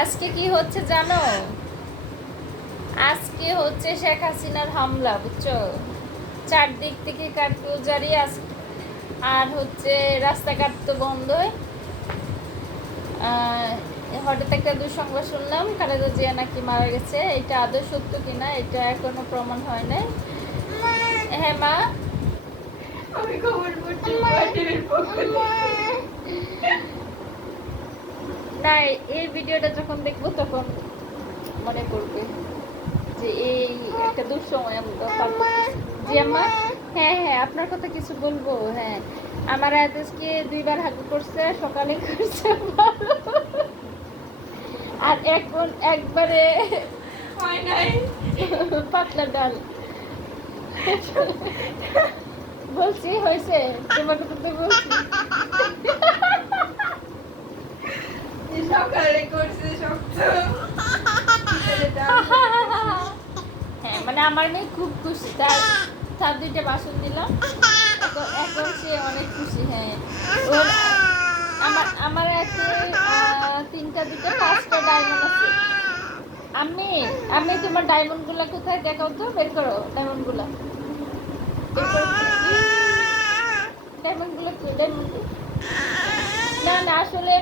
আজকে কি হচ্ছে জানো? আজকে হচ্ছে শেখ হাসিনার হামলা, বুঝছো? চারদিক থেকে কারফিউ জারি আর হচ্ছে রাস্তাঘাট তো বন্ধই। হঠাৎ একটা দুঃসংবাদ শুনলাম, খালেদা জিয়া নাকি মারা গেছে। এটা আদৌ সত্য কিনা এটা এখনো প্রমাণ হয় নাই। হ্যাঁ মা, আমি খবর পড়ছি না, এই ভিডিওটা যখন দেখবো তখন মনে পড়বে যে এই একটা দুঃসময় আমরা পার করতেছি। জি আম্মা, হ্যাঁ হ্যাঁ আপনার কথা কিছু বলবো। হ্যাঁ, আমার আদেশকে 2বার হাগু করছে, সকালে করছে আর এখন একবারে হয় নাই। পাতলা ডাল বলছি হয়েছে, তোমার কথা তো বলছি। সকালে করছে শক্ত। হ্যাঁ মানে আমার মেয়ে খুব খুশি, তার তার 2টা বাসন দিলাম, এখন সে অনেক খুশি। হ্যাঁ, ওর আমার এতে 3টা 2টা 5টা ডায়মন্ড আছে। আমি আমি তোমার ডায়মন্ড গুলা কোথায় দেখাও তো, বের করো ডায়মন্ড গুলা, বের করো। ডায়মন্ড গুলো কি? ডায়মন্ড না না, আসলে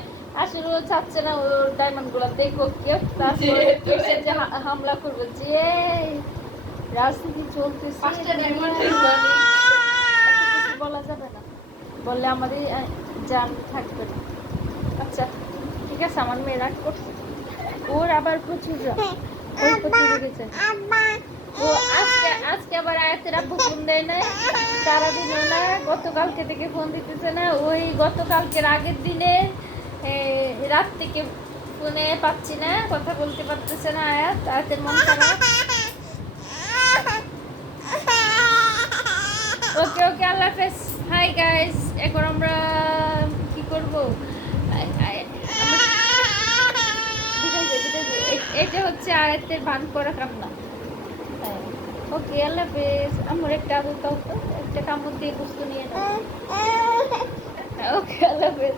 আসলে ও চাচ্ছে না ওর ডায়মন্ড গুলা দেখো কেউ, তারপরে এসে যে হামলা করবে। যে রাজনীতি চলতেছে, 5টা ডায়মন্ড কিছু বলা যাবে না, বললে আমাদের জান থাকবে না। আচ্ছা ঠিক আছে, আমার মেয়ে রাগ করছে, ওর আবার প্রচুর রাগ, ওর প্রচুর রেগেছে। ও আজকে আজকে আবার আয়াতের আব্বু ফোন দেয় না, সারাদিনও না, গতকালকে থেকে ফোন দিতেছে না। ওই গতকালকের আগের দিনে রাত থেকে ফোনে পাচ্ছি না, কথা বলতে পারতেছে না আয়াতের মন খারাপ। ওকে ওকে, আল্লাহ হাফেজ। হাই গাইস, এখন আমরা কি করব? এটা হচ্ছে আয়াতের ভান করা কান্না। হ্যাঁ, ওকে আল্লাহ হাফেজ। আমার একটা আদর দাও তো, একটা কামড় দিয়ে বস্তু নিয়ে নাও। ওকে আল্লাহ হাফেজ।